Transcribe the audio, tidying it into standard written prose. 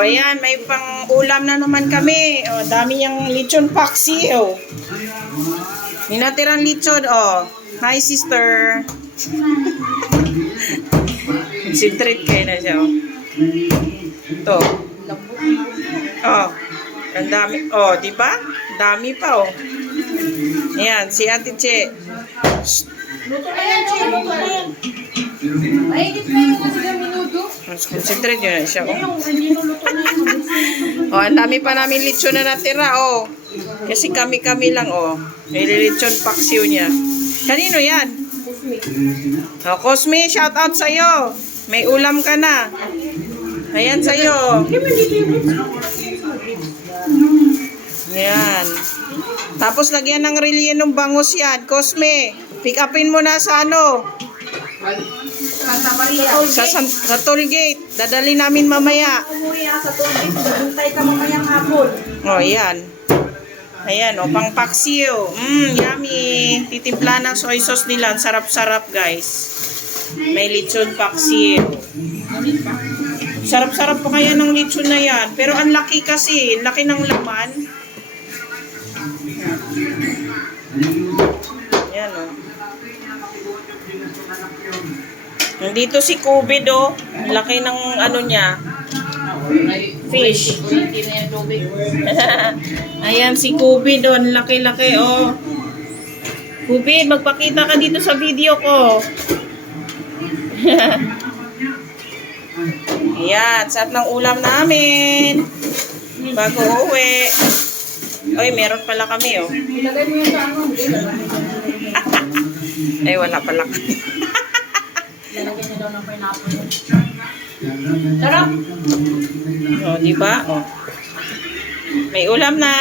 Oh, ayan, may pang ulam na naman kami. Oh, dami yung lechon paksi, oh. May natirang lechon, oh. Hi, sister. Concentrate kayo na siya, oh. Ito. Oh, ang dami. Oh, di ba? Dami pa, oh. Ayan, si Ate Che. Luto na yan, Che. Luto na yan. Mainit na yung kasi minuto. Mas concentrate yun na siya, oh. Yung niluluto na yun. Oh, ang dami pa namin lechon na natira, oh. Kasi kami-kami lang, oh. May lechon paksiw niya. Kanino yan? Oh, Cosme, shout out sa'yo. May ulam ka na. Ayan sa'yo. Yan. Tapos lagyan ng rellenong bangus yan. Cosme, pick upin mo na sa ano? Sa toll gate. Dadali namin mamaya. Umuwi ka sa tubig. Buntay ka mamayang hapon. Oh, yan. Ayan, oh, pang paksiw. Yummy. Titimpla ng soy sauce nila. Ang sarap-sarap, guys. May lechon paksiw. Sarap-sarap pa kaya ng lechon na yan. Pero ang laki kasi. Laki ng laman. Yan, oh. Nandito si Kubid, oh. Ang laki ng ano niya. Fish. Ayan si Kubid, oh. Ang laki-laki, oh. Kubid, magpakita ka dito sa video ko. Ayan, sarap ng ulam namin. Bago uwi. Oy, meron pala kami, oh. Ilagay mo yun sa ano. Ay, wala pala kami. Ilagay niya daw ng pineapple. Sarap. Oh, di ba? Oh. May ulam na.